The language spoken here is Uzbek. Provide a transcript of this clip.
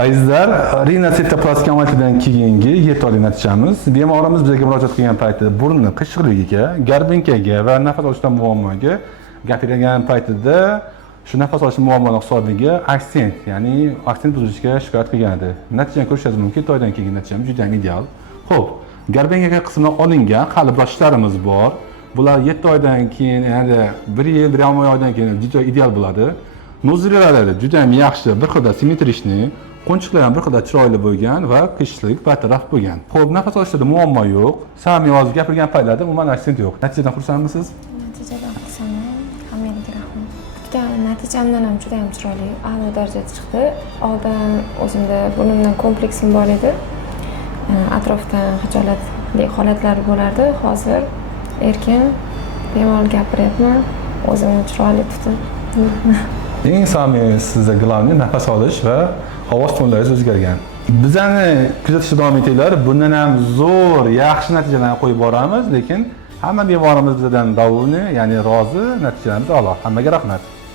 Azizlar, rinosiplastikadan keyingi 7 oylik natijamiz. Bemorimiz bizga murojaat qilgan paytida burni qiyshiqligiga, garbinkaga va nafas olishda muammoga gapirgan paytida shu nafas olish muammolari hisobiga ya'ni aksent buzilishiga shikoyat qilgan edi. Natijani ko'rishingiz mumkin, 7 oydan keyingi natijamiz juda ham ideal. Xo'p, garbinka qismidan olingan hali boshlarimiz bor. Bular 7 oydan keyin, ya'ni 1 yil, 1,5 oydan keyin juda ideal bo'ladi. Noziralari juda ham yaxshi, bir xil simmetrishni, qo'nchiqlar ham bir xil chiroyli bo'lgan va qiyshlik bartaraf bo'lgan. Xo'p, nafas olishda muammo yo'q. Samimiy hozir gapirgan paytlarda umuman aksent yo'q. Natijadan xursandmisiz? Natijadan xursandman. Hammaga rahmat. Kutgan natijamdan ham juda ham chiroyli, a'lo darajada chiqdi. Oldin o'zimda burnimdan kompleksim bor edi. Atrofdan xijolatli holatlar bo'lardi. Hozir erkin, bemalol gapiryapman. O'zimni chiroyli tutib yuribman. Eng samimiy sizda glавный nafas olish va ovoz tonlaringiz o'zgargan. Bizani kuzatishda davom etinglar. Bundan ham zo'r, yaxshi natijalarni qo'yib boramiz, lekin hamma bemorimiz bizdan davuni, ya'ni rozi, natijalarimiz a'lo. Hammaga rahmat.